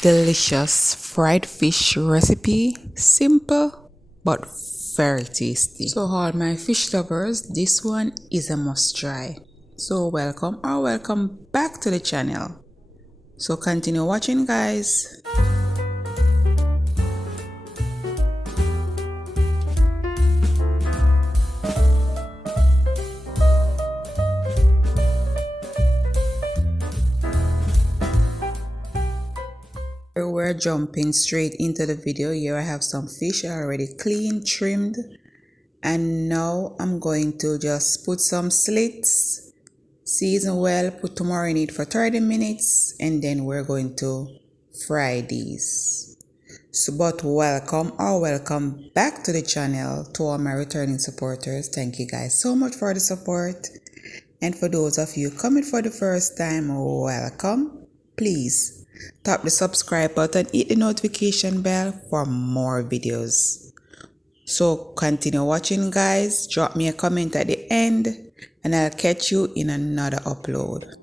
delicious fried fish recipe. Simple but very tasty. So all my fish lovers, this one is a must try. So welcome back to the channel. So continue watching, guys. We're jumping straight into the video. Here I have some fish already clean, trimmed, and now I'm going to just put some slits, season well, put to marinate for 30 minutes, and then we're going to fry these. So but welcome back to the channel. To all my returning supporters, thank you guys so much for the support, and for those of you coming for the first time, welcome. Please tap the subscribe button, hit the notification bell for more videos. So continue watching, guys. Drop me a comment at the end, and I'll catch you in another upload.